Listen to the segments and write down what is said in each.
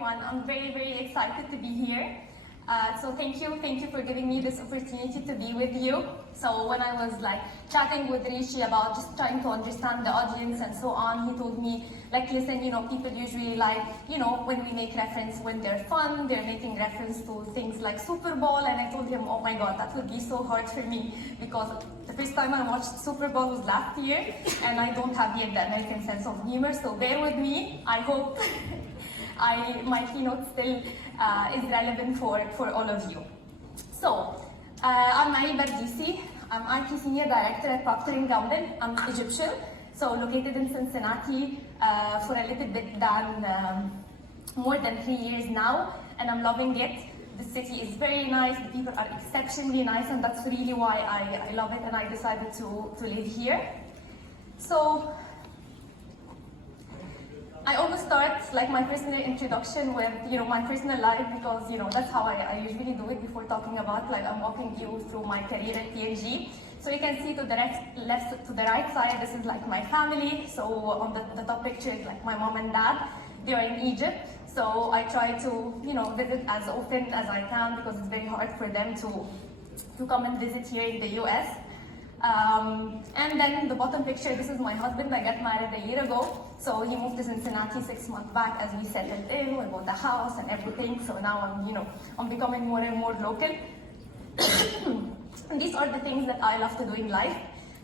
everyone. I'm very, very excited to be here. So thank you for giving me this opportunity to be with you. So when I was like chatting with Rishi about just trying to understand the audience and so on, he told me like, listen, people usually like, when we make reference when they're fun, they're making reference to things like Super Bowl, and I told him, oh my God, that would be so hard for me because the first time I watched Super Bowl was last year, and I don't have yet the American sense of humor, so bear with me. I hope my keynote still is relevant for all of you. So, I'm Elbardicy. I'm IT Senior Director at Procter & Gamble. I'm Egyptian, so located in Cincinnati for a little bit than more than 3 years now, and I'm loving it. The city is very nice, the people are exceptionally nice, and that's really why I love it and I decided to live here. So, I always start like my personal introduction with my personal life because that's how I usually do it before talking about like I'm walking you through my career at P&G. So you can see to the left to the right side, this is like my family. So on the top picture is like my mom and dad. They are in Egypt. So I try to visit as often as I can because it's very hard for them to come and visit here in the US. And then the bottom picture, this is my husband. I got married a year ago. So he moved to Cincinnati 6 months back as we settled in, we bought a house and everything. So now I'm becoming more and more local. And these are the things that I love to do in life.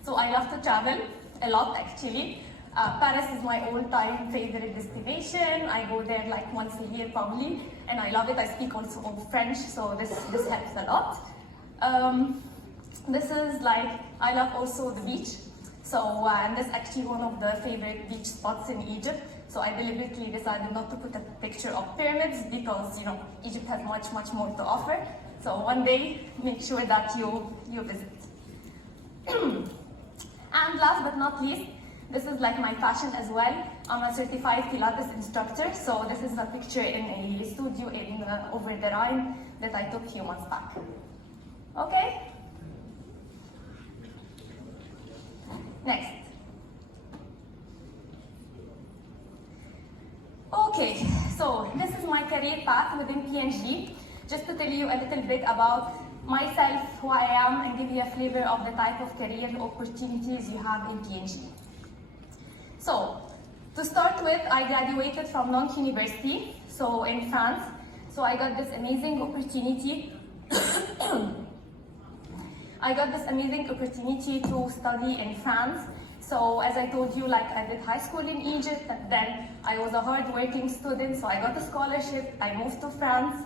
So I love to travel a lot actually. Paris is my all-time favorite destination. I go there like once a year probably, and I love it. I speak also French, so this helps a lot. This is like, I love also the beach. So, and this is actually one of the favorite beach spots in Egypt. So I deliberately decided not to put a picture of pyramids because, Egypt has much, much more to offer. So one day, make sure that you visit. And last but not least, this is like my passion as well. I'm a certified Pilates instructor. So this is a picture in a studio in over the Rhine that I took a few months back. Okay? Next. Okay, so this is my career path within P&G. Just to tell you a little bit about myself, who I am, and give you a flavor of the type of career opportunities you have in P&G. So, to start with, I graduated from Nantes University, so in France. So I got this amazing opportunity to study in France. So as I told you, like I did high school in Egypt, and then I was a hard-working student, so I got a scholarship, I moved to France,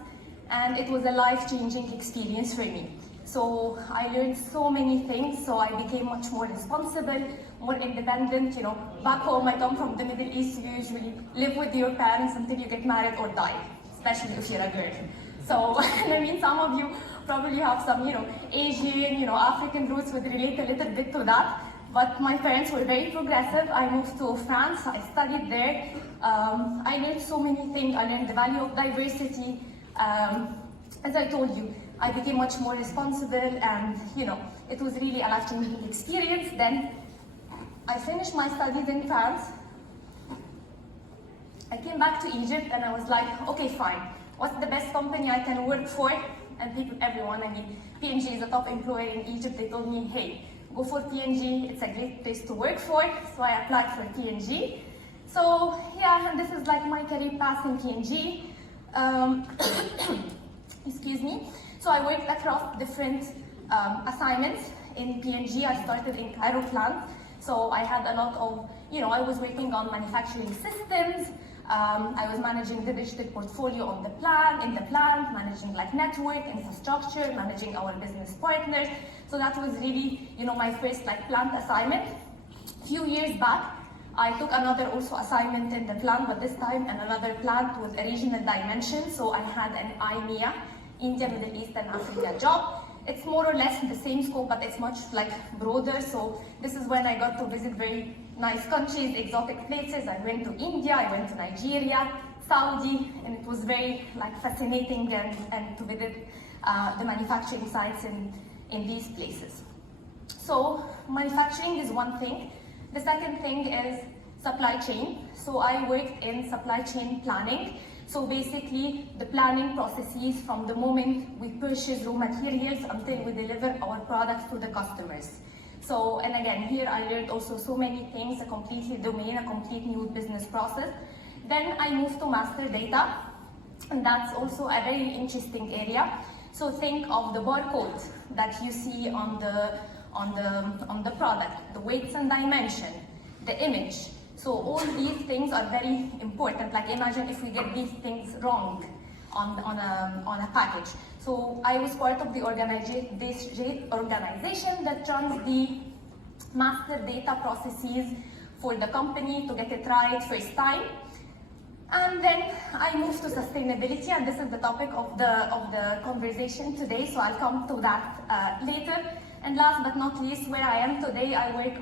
and it was a life-changing experience for me. So I learned so many things, so I became much more responsible, more independent. Back home, I come from the Middle East, you usually live with your parents until you get married or die, especially if you're a girl. So, I mean, some of you probably have some, Asian, African roots would relate a little bit to that. But my parents were very progressive. I moved to France, I studied there. I learned so many things. I learned the value of diversity. As I told you, I became much more responsible, and, it was really a life-changing experience. Then I finished my studies in France. I came back to Egypt and I was like, okay, fine. What's the best company I can work for? And everyone, P&G is a top employer in Egypt. They told me, hey, go for P&G. It's a great place to work for. So I applied for P&G. So yeah, and this is like my career path in P&G. Excuse me. So I worked across different assignments in P&G. I started in Cairo plant. So I had a lot of, I was working on manufacturing systems. I was managing the digital portfolio in the plant, managing like network, infrastructure, managing our business partners. So that was really, my first like plant assignment. A few years back, I took another also assignment in the plant, but this time another plant with a regional dimension. So I had an IMEA, India, Middle East, and Africa job. It's more or less the same scope, but it's much like broader. So this is when I got to visit very nice countries, exotic places. I went to India, I went to Nigeria, Saudi, and it was very like fascinating and to visit the manufacturing sites in these places. So manufacturing is one thing. The second thing is supply chain. So I worked in supply chain planning. So basically, the planning processes from the moment we purchase raw materials until we deliver our products to the customers. So, and again, here I learned also so many things, a completely domain, a complete new business process. Then I moved to master data, and that's also a very interesting area. So think of the barcode that you see on the product, the weights and dimension, the image. So all these things are very important. Like imagine if we get these things wrong on a package. So I was part of the organization that runs the master data processes for the company to get it right first time. And then I moved to sustainability, and this is the topic of the conversation today, so I'll come to that later. And last but not least, where I am today, I work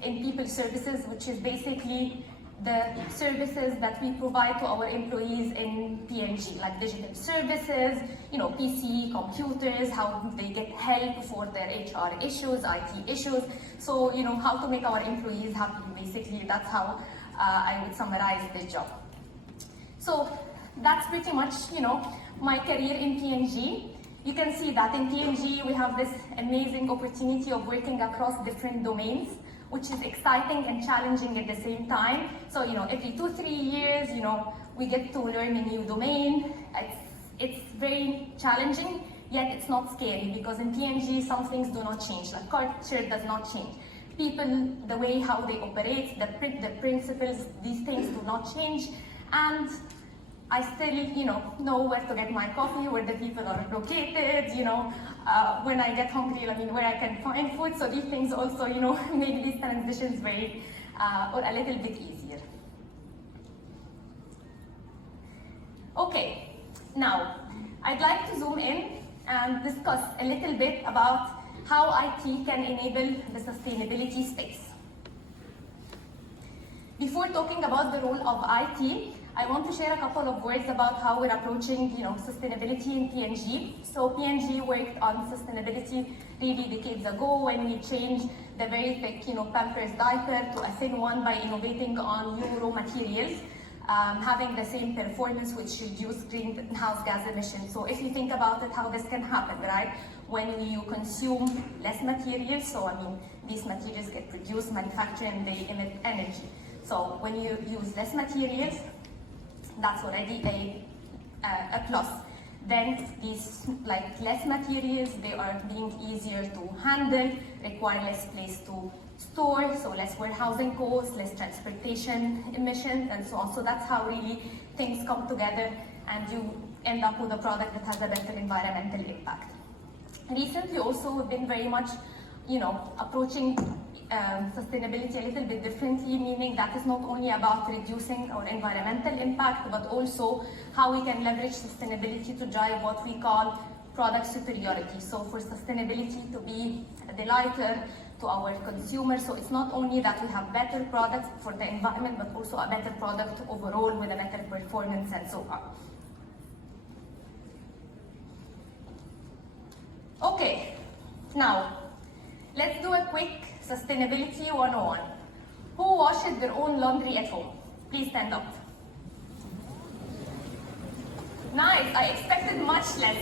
in people services, which is basically the services that we provide to our employees in P&G, like digital services, PC, computers, how they get help for their HR issues, IT issues. So, how to make our employees happy, basically, that's how I would summarize this job. So that's pretty much, my career in P&G. You can see that in P&G we have this amazing opportunity of working across different domains, which is exciting and challenging at the same time. So, every 2-3 years, we get to learn a new domain. It's very challenging, yet it's not scary, because in P&G some things do not change, like culture does not change. People, the way how they operate, the principles, these things do not change. And I still, know where to get my coffee, where the people are located, when I get hungry, where I can find food. So these things also, make these transitions very, or a little bit easier. Okay, now, I'd like to zoom in and discuss a little bit about how IT can enable the sustainability space. Before talking about the role of IT, I want to share a couple of words about how we're approaching, sustainability in P&G. So P&G worked on sustainability really decades ago when we changed the very thick, Pampers diaper to a thin one by innovating on new raw materials, having the same performance which reduced greenhouse gas emissions. So if you think about it, how this can happen, right? When you consume less materials, so these materials get produced, manufactured, and they emit energy. So when you use less materials, that's already a plus. Then these less materials, they are being easier to handle, require less place to store, so less warehousing costs, less transportation emissions, and so on. So that's how really things come together and you end up with a product that has a better environmental impact. Recently also we've been very much, approaching sustainability a little bit differently, meaning that is not only about reducing our environmental impact, but also how we can leverage sustainability to drive what we call product superiority. So for sustainability to be a delighter to our consumers, so it's not only that we have better products for the environment, but also a better product overall with a better performance and so on. Okay, now let's do a quick Sustainability 101. Who washes their own laundry at home? Please stand up. Nice, I expected much less.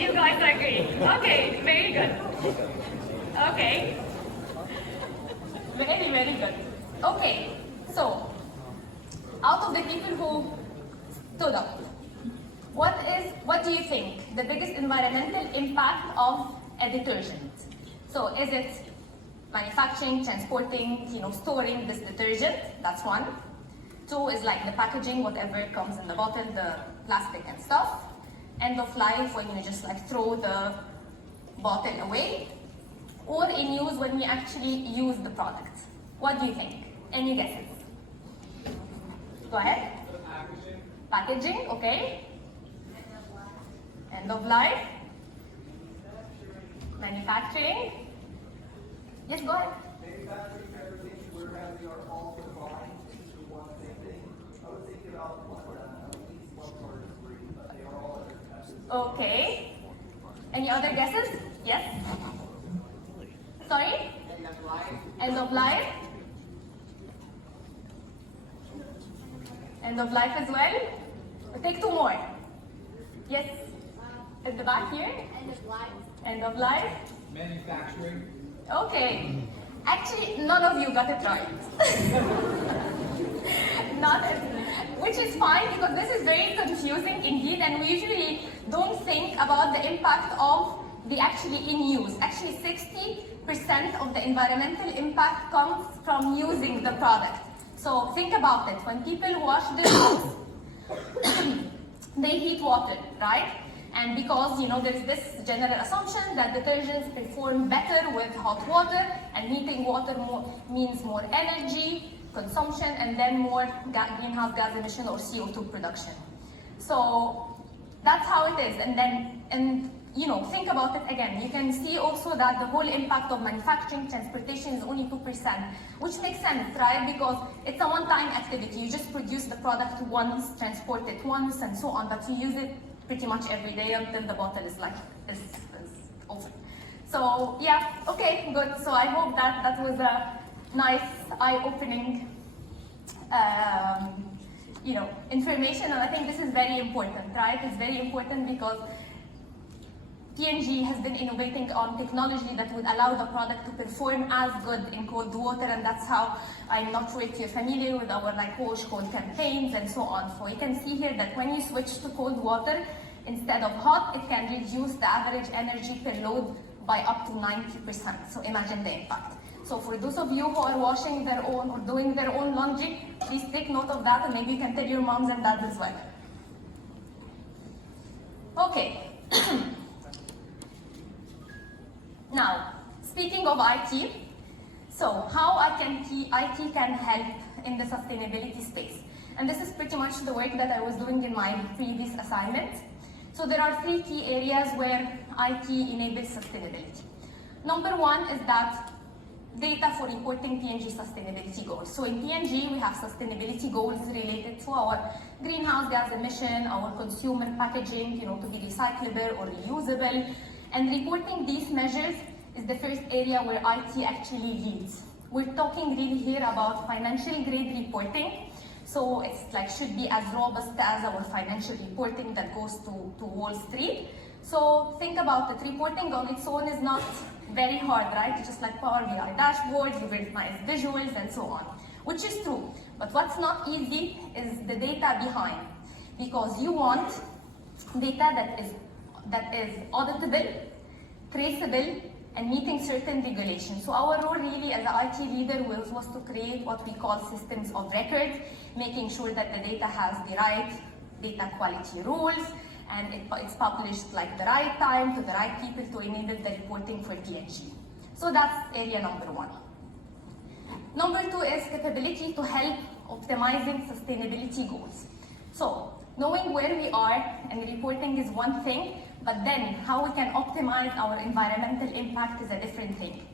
You guys are great. Okay, very good. Okay. Very, very good. Okay, so, out of the people who stood up, what do you think the biggest environmental impact of a detergent? So is it manufacturing, transporting, storing this detergent? That's one. Two is like the packaging, whatever comes in the bottle, the plastic and stuff. End of life, when you just throw the bottle away. Or in use, when we actually use the product. What do you think? Any guesses? Go ahead. Packaging, okay. End of life. Manufacturing. Yes, go ahead. Manufacturing, everything, where we are all combined into one thing. I was thinking about at least one part of three, but they are all other methods. Okay. Any other guesses? Yes? Sorry? End of life. End of life? End of life as well? We'll take two more. Yes? At the back here? End of life. End of life? Manufacturing. Okay. Actually, none of you got it right. Not as, which is fine because this is very confusing indeed, and we usually don't think about the impact of the actually in use. Actually, 60% of the environmental impact comes from using the product. So think about it. When people wash their clothes, they heat water, right? And because there's this general assumption that detergents perform better with hot water, and heating water means more energy consumption and then more greenhouse gas emission or CO2 production. So that's how it is. And think about it again. You can see also that the whole impact of manufacturing, transportation is only 2%, which makes sense, right? Because it's a one-time activity. You just produce the product once, transport it once, and so on, but you use it pretty much every day until the bottle is like is over. So yeah, okay, good. So I hope that was a nice, eye-opening, information, and I think this is very important, right? It's very important because P&G has been innovating on technology that would allow the product to perform as good in cold water, and that's how, I'm not sure if you're familiar with our wash cold campaigns and so on. So you can see here that when you switch to cold water instead of hot, it can reduce the average energy per load by up to 90%. So imagine the impact. So for those of you who are washing their own or doing their own laundry, please take note of that, and maybe you can tell your moms and dads as well. Okay. Now, speaking of IT, so how IT can help in the sustainability space. And this is pretty much the work that I was doing in my previous assignment. So there are 3 key areas where IT enables sustainability. Number 1 is that data for reporting P&G sustainability goals. So in P&G, we have sustainability goals related to our greenhouse gas emission, our consumer packaging, to be recyclable or reusable. And reporting these measures is the first area where IT actually leads. We're talking really here about financial grade reporting. So it's should be as robust as our financial reporting that goes to Wall Street. So think about it, reporting on its own is not very hard, right? It's just like Power BI dashboards, you build nice visuals and so on, which is true. But what's not easy is the data behind, because you want data that is auditable, traceable, and meeting certain regulations. So our role really as an IT leader was to create what we call systems of record, making sure that the data has the right data quality rules, and it's published the right time to the right people to enable the reporting for P&G. So that's area number 1. Number 2 is capability to help optimizing sustainability goals. So knowing where we are and reporting is one thing, but then how we can optimize our environmental impact is a different thing.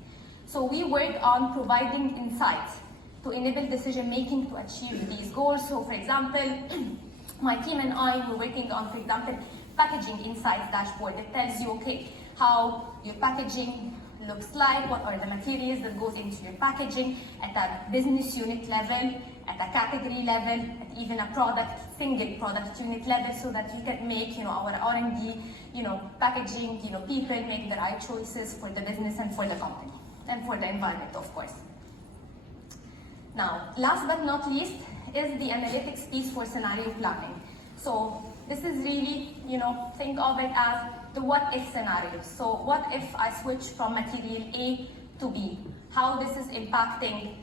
So we work on providing insights to enable decision making to achieve these goals. So for example, my team and I were working on, for example, packaging insights dashboard. It tells you, okay, how your packaging looks like, what are the materials that goes into your packaging at a business unit level, at a category level, at even a single product unit level, so that you can make, our R&D, packaging, people make the right choices for the business and for the company, and for the environment, of course. Now, last but not least is the analytics piece for scenario planning. So this is really, think of it as the what-if scenario. So what if I switch from material A to B? How this is impacting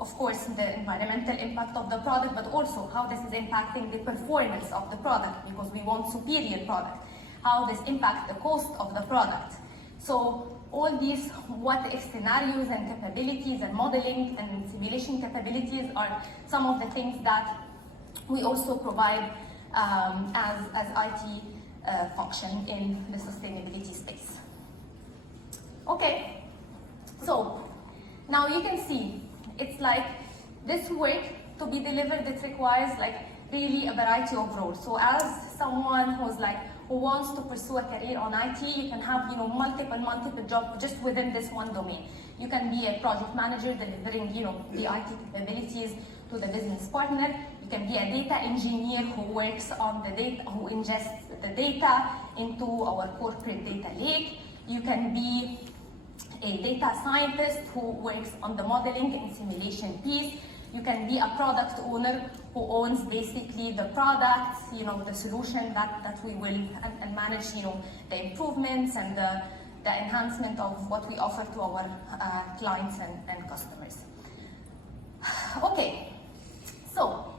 of course, the environmental impact of the product, but also how this is impacting the performance of the product, because we want superior product. How this impacts the cost of the product. So all these what-if scenarios and capabilities and modeling and simulation capabilities are some of the things that we also provide as IT function in the sustainability space. Okay, so now you can see it's like this work to be delivered, it requires really a variety of roles. So as someone who wants to pursue a career on IT, you can have multiple jobs just within this one domain. You can be a project manager delivering the IT capabilities to the business partner. You can be a data engineer who works on the data, who ingests the data into our corporate data lake. You can be a data scientist who works on the modeling and simulation piece. You can be a product owner who owns basically the products, the solution that we will, and manage, the improvements and the enhancement of what we offer to our clients and customers. Okay, so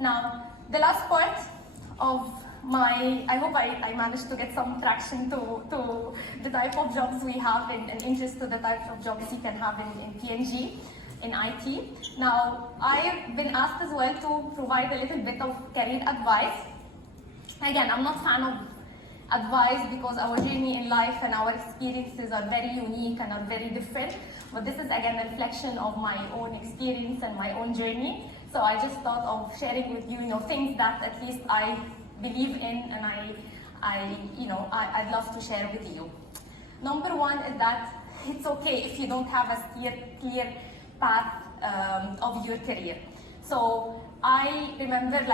now the last part of I hope I managed to get some traction to the type of jobs we have and interest to the type of jobs you can have in P&G, in IT. Now, I've been asked as well to provide a little bit of career advice. Again, I'm not a fan of advice because our journey in life and our experiences are very unique and are very different. But this is again a reflection of my own experience and my own journey. So I just thought of sharing with you, things that at least I believe in and I'd love to share with you. Number one is that it's okay if you don't have a clear path of your career. So I remember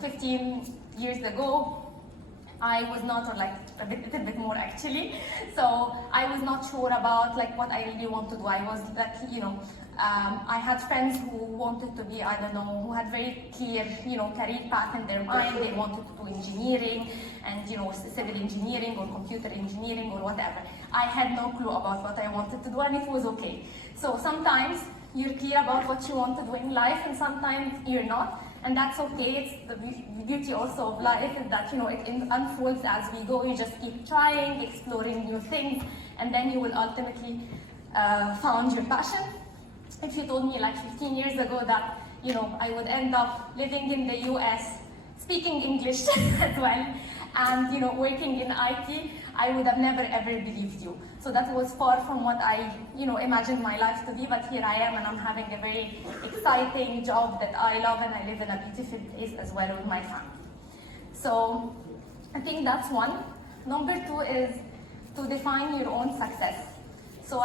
15 years ago, I was not, or a little bit more actually. So I was not sure about what I really want to do. I was I had friends who wanted to be, who had very clear, career path in their mind. They wanted to do engineering and, civil engineering or computer engineering or whatever. I had no clue about what I wanted to do, and it was okay. So sometimes you're clear about what you want to do in life, and sometimes you're not. And that's okay. It's the beauty also of life is that, it unfolds as we go. You just keep trying, exploring new things, and then you will ultimately find your passion. If you told me 15 years ago that, I would end up living in the US, speaking English as well, and, working in IT, I would have never ever believed you. So that was far from what I, imagined my life to be, but here I am and I'm having a very exciting job that I love, and I live in a beautiful place as well with my family. So I think that's one. Number two is to define your own success. So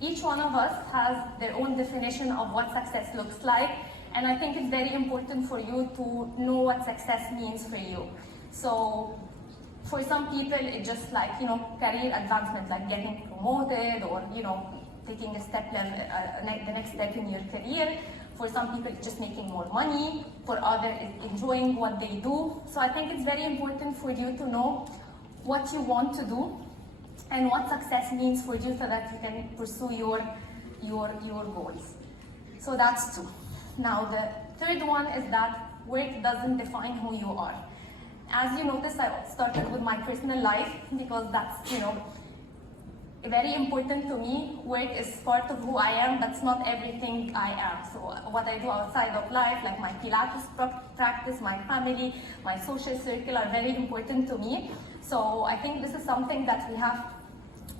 each one of us has their own definition of what success looks like, and I think it's very important for you to know what success means for you. So for some people, it's just career advancement, like getting promoted or, taking a step level, the next step in your career. For some people, it's just making more money. For others, it's enjoying what they do. So I think it's very important for you to know what you want to do and what success means for you so that you can pursue your goals. So that's two. Now the third one is that work doesn't define who you are. As you notice, I started with my personal life because that's, very important to me. Work is part of who I am. That's not everything I am. So what I do outside of life, like my Pilates practice, my family, my social circle are very important to me. So I think this is something that we have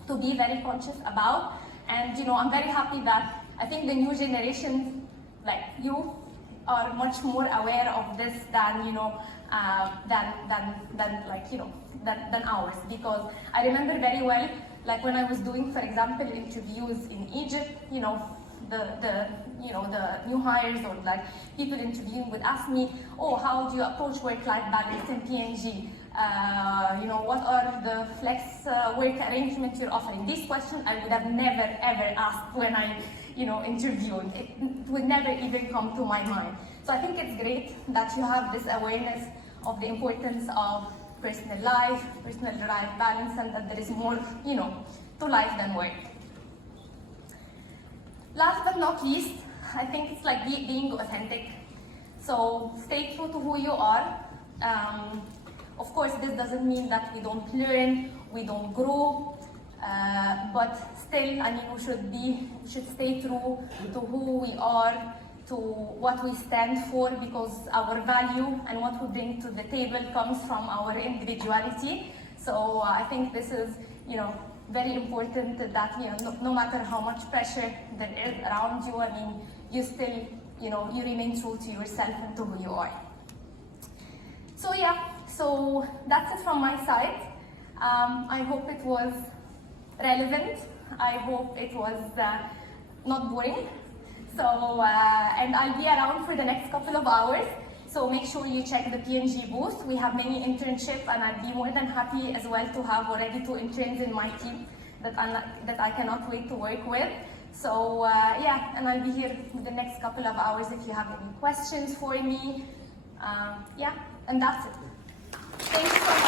to be very conscious about. And I'm very happy that I think the new generation, like you, are much more aware of this than than ours. Because I remember very well, like when I was doing, for example, interviews in Egypt, the new hires or like people interviewing would ask me, oh, how do you approach work-life balance in P&G? What are the flex work arrangements you're offering? These questions I would have never ever asked when I, interviewed. It would never even come to my mind. So I think it's great that you have this awareness of the importance of personal life balance, and that there is more, to life than work. Last but not least, I think it's like being authentic. So stay true to who you are. Of course, this doesn't mean that we don't learn, we don't grow, but still, we should stay true to who we are, to what we stand for, because our value and what we bring to the table comes from our individuality. So I think this is, very important that, no matter how much pressure there is around you, you still, you remain true to yourself and to who you are. So yeah, so that's it from my side. I hope it was relevant. I hope it was not boring. So, and I'll be around for the next couple of hours. So make sure you check the P&G booth. We have many internships, and I'd be more than happy as well to have already 2 interns in my team that I cannot wait to work with. So yeah, and I'll be here for the next couple of hours if you have any questions for me. Yeah, and that's it. Thanks so much.